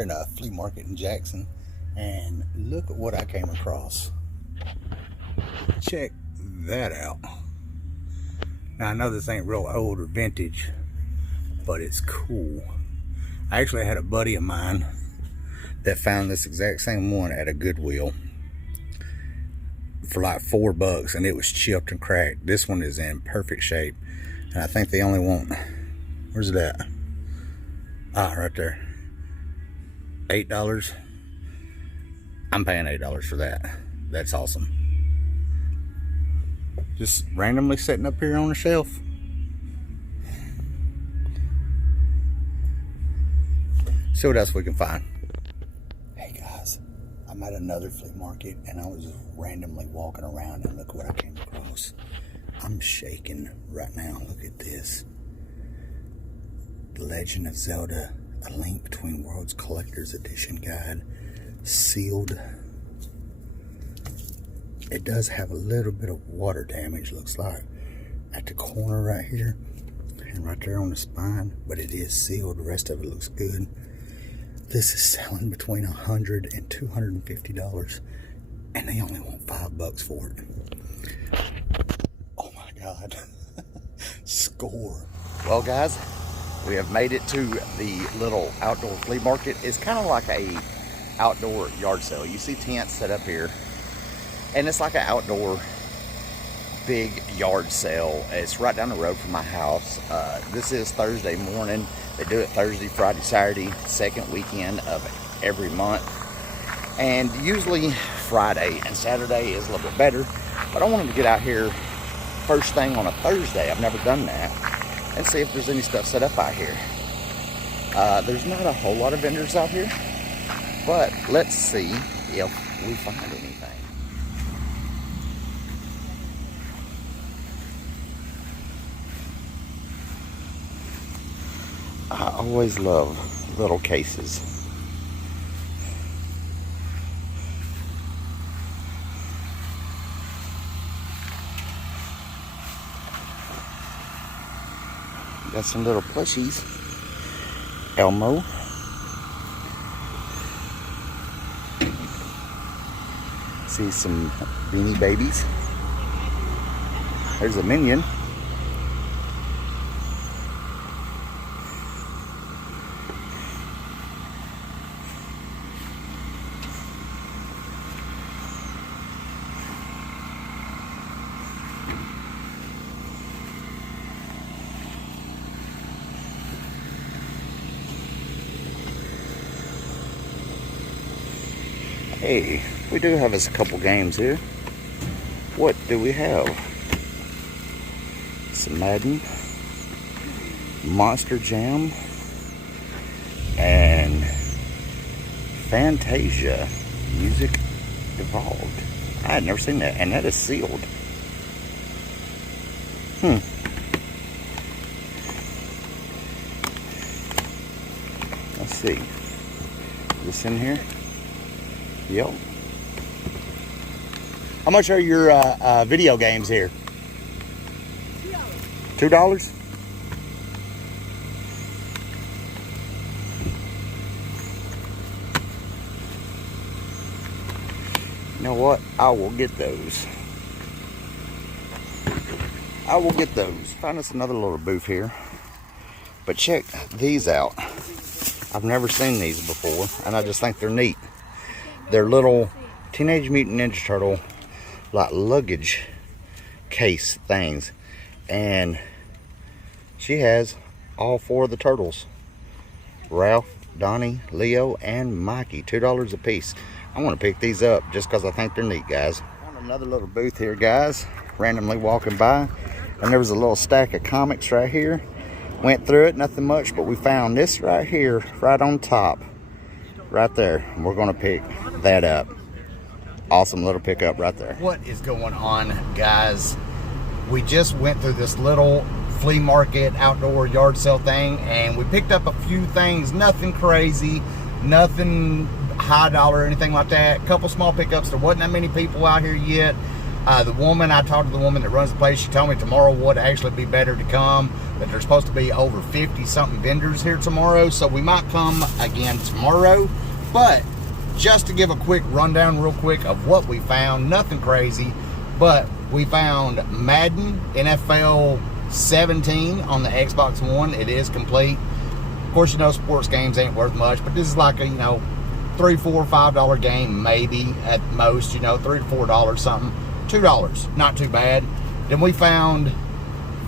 we're in a flea market in Jackson, and look at what I came across. Check that out. Now I know this ain't real old or vintage, but it's cool. I actually had a buddy of mine that found this exact same one at a Goodwill for like $4, and it was chipped and cracked. This one is in perfect shape, and I think they only want, where's it at? Ah, right there. $8. I'm paying $8 for that. That's awesome. Just randomly sitting up here on a shelf. See what else we can find. Hey guys, I'm at another flea market, and I was just randomly walking around, and look what I came across. I'm shaking right now. Look at this. The Legend of Zelda: A Link Between Worlds Collector's Edition Guide, sealed. It does have a little bit of water damage, looks like, at the corner right here and right there on the spine, but it is sealed. The rest of it looks good. This is selling between $100 and $250, and they only want $5 for it. Oh my God. Score. Well guys, we have made it to the little outdoor flea market. It's kind of like a outdoor yard sale. You see tents set up here, and it's like an outdoor big yard sale. It's right down the road from my house. This is Thursday morning. They do it Thursday, Friday, Saturday, second weekend of every month. And usually Friday and Saturday is a little bit better, but I wanted to get out here first thing on a Thursday. I've never done that, and see if there's any stuff set up out here. There's not a whole lot of vendors out here, but let's see if we find anything. I always love little cases. Got some little plushies. Elmo. See some Beanie Babies. There's a Minion. Hey, we do have us a couple games here. What do we have? Some Madden, Monster Jam, and Fantasia Music Evolved. I had never seen that, and that is sealed. Let's see. Is this in here? Yep. How much are your video games here? $2. You know what? I will get those. I will get those. Find us another little booth here. But check these out. I've never seen these before, and I just think they're neat. They're little Teenage Mutant Ninja Turtle like luggage case things, and she has all 4 of the turtles: Ralph, Donnie, Leo, and Mikey. $2 a piece. I want to pick these up just because I think they're neat, guys. On another little booth here, guys, randomly walking by, and there was a little stack of comics right here. Went through it, nothing much, but we found this right here, right on top. Right there, and we're gonna pick that up. Awesome little pickup right there. What is going on, guys? We just went through this little flea market outdoor yard sale thing, and we picked up a few things. Nothing crazy, nothing high dollar or anything like that. A couple small pickups. There wasn't that many people out here yet. The woman, I talked to the woman that runs the place, she told me tomorrow would actually be better to come, that there's supposed to be over 50-something vendors here tomorrow, so we might come again tomorrow. But just to give a quick rundown real quick of what we found, nothing crazy, but we found Madden NFL 17 on the Xbox One. It is complete. Of course, you know, sports games ain't worth much, but this is like a, you know, $3, $4, $5 game, maybe at most, you know, $3 to $4 something. $2, not too bad. Then we found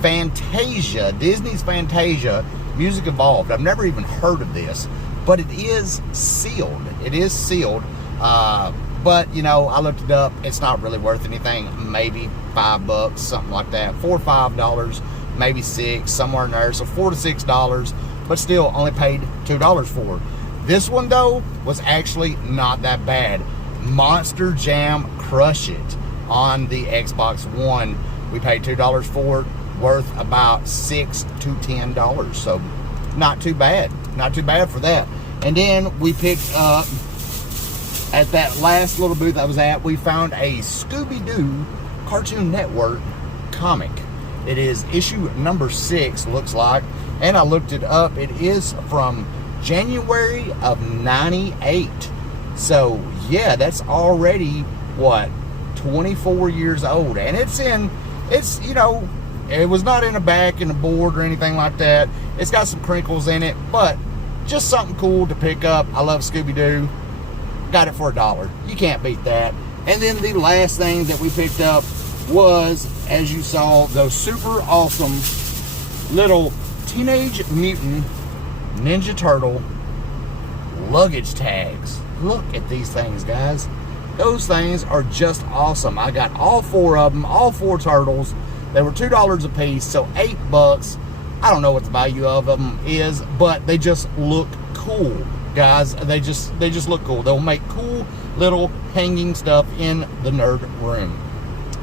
Fantasia, Disney's Fantasia, Music Evolved. I've never even heard of this, but it is sealed. It is sealed. But, you know, I looked it up. It's not really worth anything. Maybe $5, something like that. $4 or $5, maybe $6, somewhere in there. So $4 to $6, but still only paid $2 for it. This one, though, was actually not that bad. Monster Jam Crush It on the Xbox One. We paid $2 for it, worth about $6 to $10. So not too bad. Not too bad for that. And then we picked up, at that last little booth I was at, we found a Scooby-Doo Cartoon Network comic. It is issue number 6, looks like. And I looked it up. It is from January of '98. So, yeah, that's already, what, 24 years old. And it's, you know, it was not in a back in a board or anything like that. It's got some crinkles in it, but just something cool to pick up. I love Scooby-Doo. Got it for $1. You can't beat that. And then the last thing that we picked up was, as you saw, those super awesome little Teenage Mutant Ninja Turtle luggage tags. Look at these things, guys. Those things are just awesome. I got all 4 of them, all 4 turtles. They were $2 a piece, so $8. I don't know what the value of them is, but they just look cool, guys. They just look cool. They'll make cool little hanging stuff in the nerd room.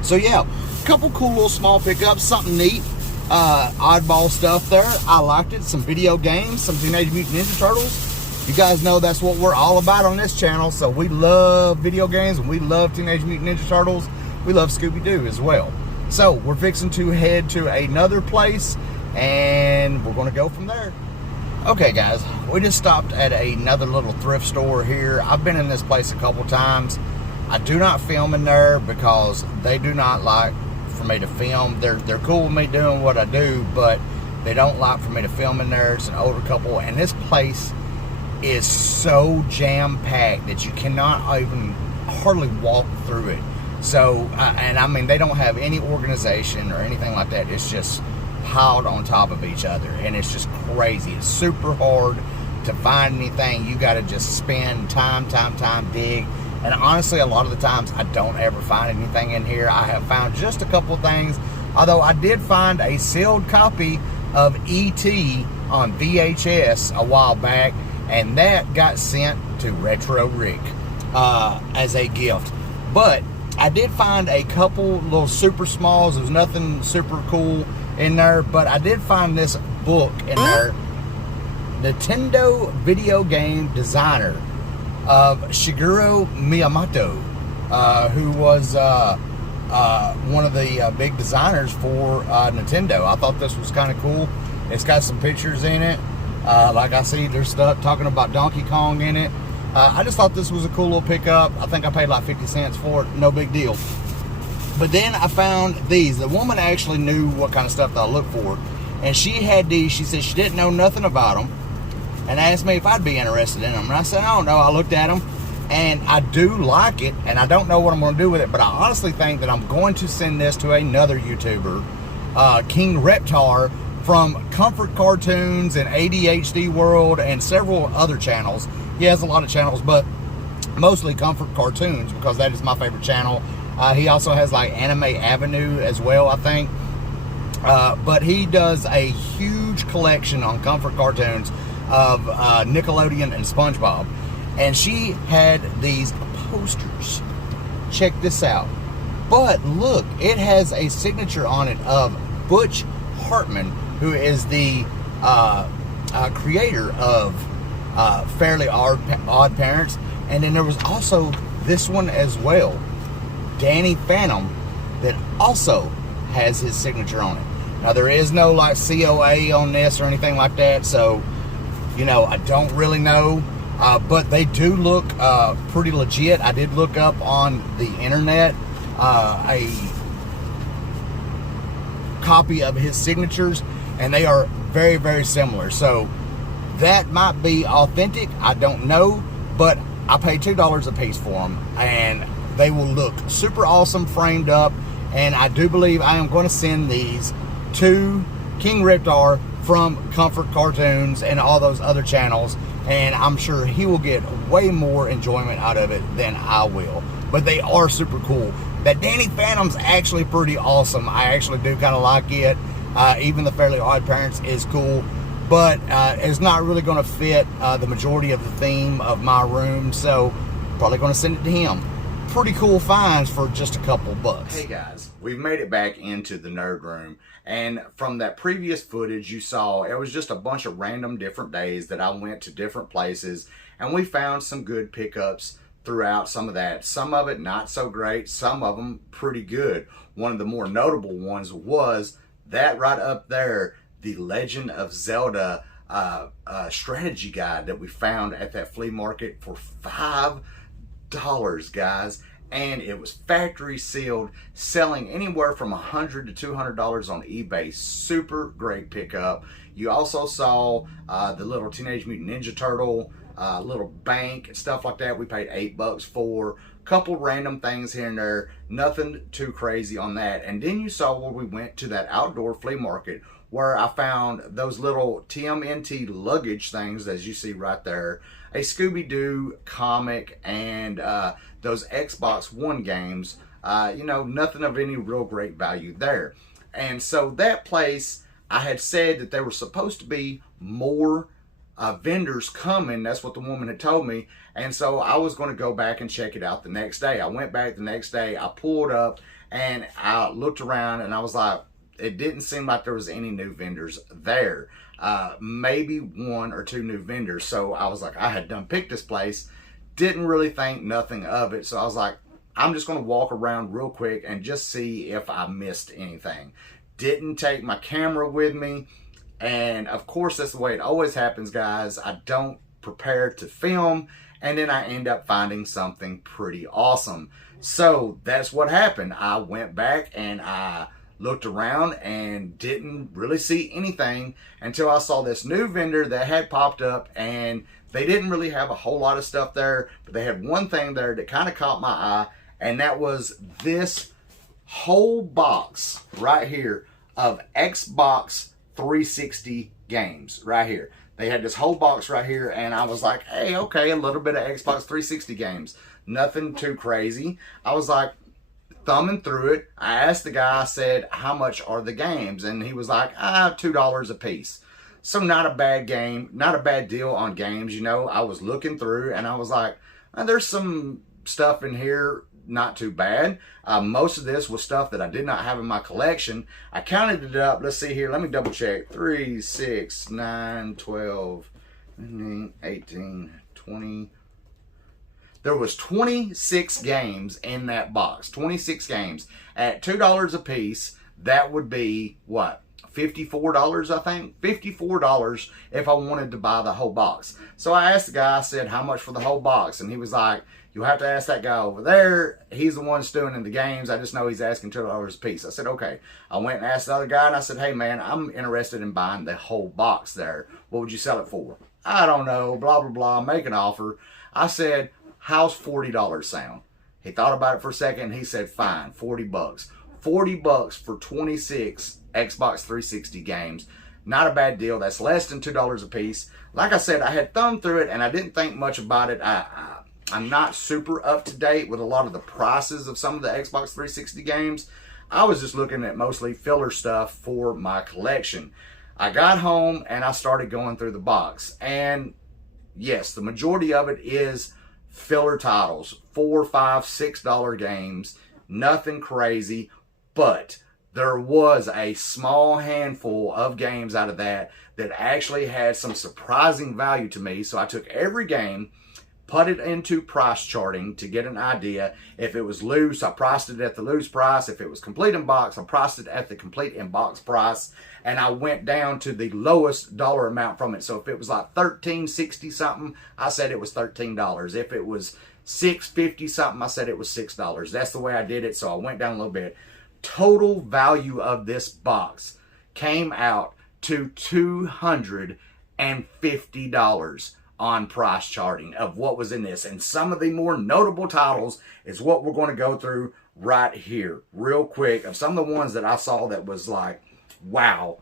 So yeah, a couple cool little small pickups, something neat, oddball stuff there. I liked it. Some video games, some Teenage Mutant Ninja Turtles. You guys know that's what we're all about on this channel. So we love video games and we love Teenage Mutant Ninja Turtles. We love Scooby-Doo as well. So we're fixing to head to another place and we're going to go from there. Okay, guys, we just stopped at another little thrift store here. I've been in this place a couple times. I do not film in there because they do not like for me to film. They're cool with me doing what I do, but they don't like for me to film in there. It's an older couple, and this place is so jam-packed that you cannot even hardly walk through it. So, and I mean, they don't have any organization or anything like that. It's just piled on top of each other, and it's just crazy. It's super hard to find anything. You got to just spend time, dig. And honestly, a lot of the times I don't ever find anything in here. I have found just a couple of things, although I did find a sealed copy of E.T. on VHS a while back, and that got sent to Retro Rick as a gift. But I did find a couple little super smalls. There was nothing super cool in there, but I did find this book in there, Nintendo Video Game Designer of Shigeru Miyamoto, who was one of the big designers for Nintendo. I thought this was kind of cool. It's got some pictures in it. Like I see there's stuff talking about Donkey Kong in it. I just thought this was a cool little pickup. I think I paid like 50 cents for it. No big deal. But then I found these. The woman actually knew what kind of stuff that I looked for. And she had these. She said she didn't know nothing about them. And asked me if I'd be interested in them. And I said, I don't know. I looked at them. And I do like it. And I don't know what I'm going to do with it. But I honestly think that I'm going to send this to another YouTuber, King Reptar, from Comfort Cartoons and ADHD World and several other channels. He has a lot of channels, but mostly Comfort Cartoons, because that is my favorite channel. He also has like Anime Avenue as well, I think. But he does a huge collection on Comfort Cartoons of Nickelodeon and SpongeBob. And she had these posters. Check this out. But look, it has a signature on it of Butch Hartman, who is the creator of Fairly Odd Parents. And then there was also this one as well. Danny Phantom that also has his signature on it. Now, there is no like COA on this or anything like that, so, you know, I don't really know. But they do look pretty legit. I did look up on the internet a copy of his signatures, and they are very, very similar. So that might be authentic. I don't know, but I paid $2 a piece for them, and they will look super awesome framed up. And I do believe I am going to send these to King Riptar from Comfort Cartoons and all those other channels, and I'm sure he will get way more enjoyment out of it than I will. But they are super cool. That Danny Phantom's actually pretty awesome. I actually do kind of like it. Even the Fairly Odd Parents is cool, but it's not really going to fit the majority of the theme of my room, so probably going to send it to him. Pretty cool finds for just a couple bucks. Hey guys, we've made it back into the nerd room, and from that previous footage you saw, it was just a bunch of random different days that I went to different places, and we found some good pickups throughout some of that. Some of it not so great, some of them pretty good. One of the more notable ones was that right up there, the Legend of Zelda strategy guide that we found at that flea market for $5, guys. And it was factory sealed, selling anywhere from $100 to $200 on eBay. Super great pickup. You also saw the little Teenage Mutant Ninja Turtle little bank and stuff like that. We paid $8 for. Couple random things here and there, nothing too crazy on that. And then you saw where we went to that outdoor flea market where I found those little TMNT luggage things, as you see right there, a Scooby-Doo comic, and those Xbox One games. You know, nothing of any real great value there. And so that place, I had said that there were supposed to be more vendors coming. That's what the woman had told me. And so I was going to go back and check it out the next day. I went back the next day, I pulled up and I looked around, and I was like, it didn't seem like there was any new vendors there. Maybe 1 or 2 new vendors. So I was like, I had done picked this place, didn't really think nothing of it. So I was like, I'm just going to walk around real quick and just see if I missed anything. Didn't take my camera with me. And of course, that's the way it always happens, guys. I don't prepare to film, and then I end up finding something pretty awesome. So that's what happened. I went back and I looked around and didn't really see anything until I saw this new vendor that had popped up, and they didn't really have a whole lot of stuff there, but they had one thing there that kind of caught my eye, and that was this whole box right here of Xbox 360 games right here. They had this whole box right here, and I was like, hey, okay, a little bit of Xbox 360 games. Nothing too crazy. I was like, thumbing through it. I asked the guy, I said, how much are the games? And he was like, $2 a piece. So not a bad game, not a bad deal on games. You know, I was looking through and I was like, there's some stuff in here, not too bad. Most of this was stuff that I did not have in my collection. I counted it up. Let's see here. Let me double check. 3, 6, 9, 12, 18, 20. There was 26 games in that box. 26 games. At $2 a piece, that would be, what, $54, I think? $54 if I wanted to buy the whole box. So I asked the guy, I said, how much for the whole box? And he was like, you'll have to ask that guy over there. He's the one stewing in the games. I just know he's asking $2 a piece. I said, okay. I went and asked the other guy, and I said, hey, man, I'm interested in buying the whole box there. What would you sell it for? I don't know, blah, blah, blah. Make an offer. I said, how's $40 sound? He thought about it for a second, and he said, fine, $40. $40 for 26 Xbox 360 games. Not a bad deal. That's less than $2 a piece. Like I said, I had thumbed through it, and I didn't think much about it. I'm not super up to date with a lot of the prices of some of the Xbox 360 games. I was just looking at mostly filler stuff for my collection. I got home and I started going through the box. And yes, the majority of it is filler titles. $4, $5, $6 games. Nothing crazy. But there was a small handful of games out of that that actually had some surprising value to me. So I took every game, put it into price charting to get an idea. If it was loose, I priced it at the loose price. If it was complete in box, I priced it at the complete in box price. And I went down to the lowest dollar amount from it. So if it was like $13.60 something, I said it was $13. If it was $6.50 something, I said it was $6. That's the way I did it. So I went down a little bit. Total value of this box came out to $250 on price charting of what was in this. And some of the more notable titles is what we're going to go through right here real quick, of some of the ones that I saw that was like, wow,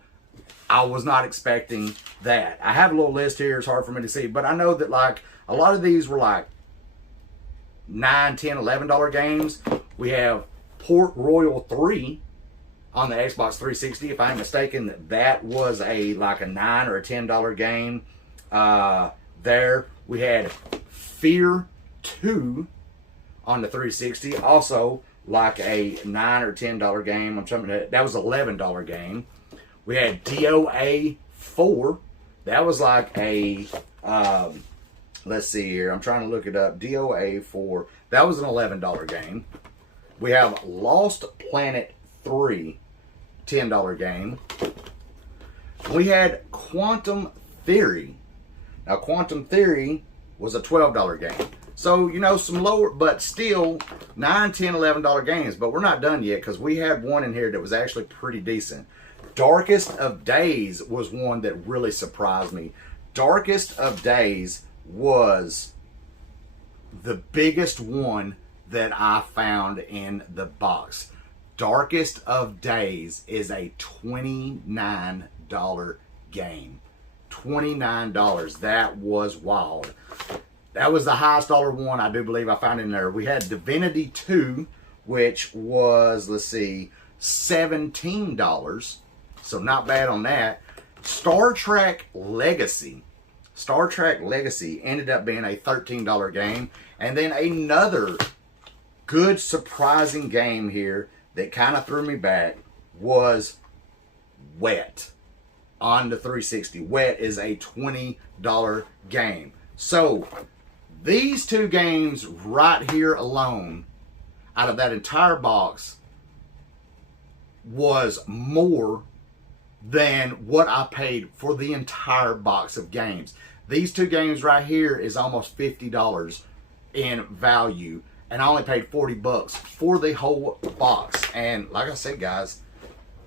I was not expecting that. I have a little list here. It's hard for me to see, but I know that like a lot of these were like $9, $10, $11 games. We have Port Royal 3 on the Xbox 360. If I'm mistaken, that was like a $9 or a $10 game. There we had Fear 2 on the 360, also like a $9 or $10 game. That was an $11 game. We had DOA 4. That was like a let's see here. I'm trying to look it up. DOA 4. That was an $11 game. We have Lost Planet 3, $10 game. We had Quantum Theory. Now, Quantum Theory was a $12 game. So, you know, some lower, but still $9, $10, $11 games. But we're not done yet, because we had one in here that was actually pretty decent. Darkest of Days was one that really surprised me. Darkest of Days was the biggest one that I found in the box. Darkest of Days is a $29 game. $29. That was wild. That was the highest dollar one I do believe I found in there. We had Divinity 2, which was, let's see, $17. So not bad on that. Star Trek Legacy. Star Trek Legacy ended up being a $13 game. And then another good surprising game here that kind of threw me back was Wet on the 360. Wet is a $20 game. So these two games right here alone, out of that entire box, was more than what I paid for the entire box of games. These two games right here is almost $50 in value, and I only paid $40 for the whole box. And like I said, guys,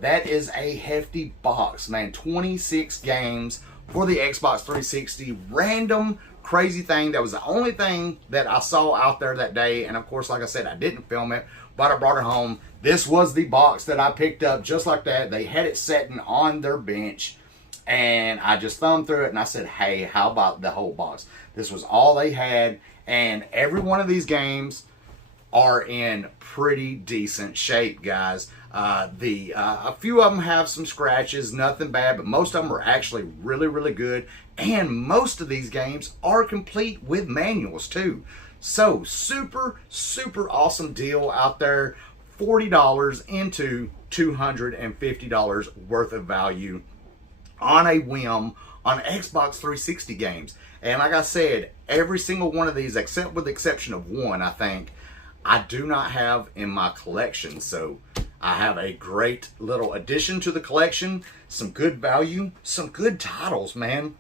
that is a hefty box, man. 26 games for the Xbox 360. Random crazy thing. That was the only thing that I saw out there that day. And of course, like I said, I didn't film it, but I brought it home. This was the box that I picked up just like that. They had it sitting on their bench, and I just thumbed through it and I said, hey, how about the whole box? This was all they had, and every one of these games are in pretty decent shape, guys. A few of them have some scratches, nothing bad, but most of them are actually really, really good. And most of these games are complete with manuals too. So super, super awesome deal out there. $40 into $250 worth of value on a whim on Xbox 360 games. And like I said, every single one of these, except with the exception of one, I think, I do not have in my collection. So I have a great little addition to the collection. Some good value, some good titles, man.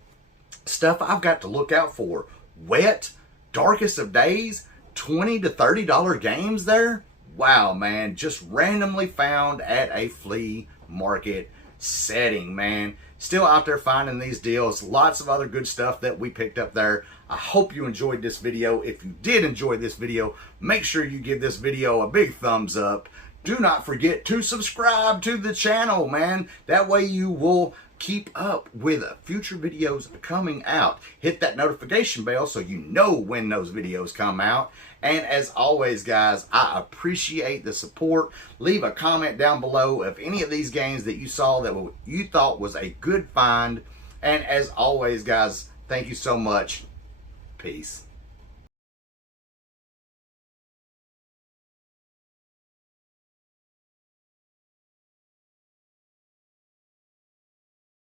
Stuff I've got to look out for. Wet, Darkest of Days, $20 to $30 games there. Wow, man, just randomly found at a flea market setting, man. Still out there finding these deals. Lots of other good stuff that we picked up there. I hope you enjoyed this video. If you did enjoy this video, make sure you give this video a big thumbs up. Do not forget to subscribe to the channel, man. That way you will keep up with future videos coming out. Hit that notification bell so you know when those videos come out. And as always, guys, I appreciate the support. Leave a comment down below of any of these games that you saw that you thought was a good find. And as always, guys, thank you so much. Peace.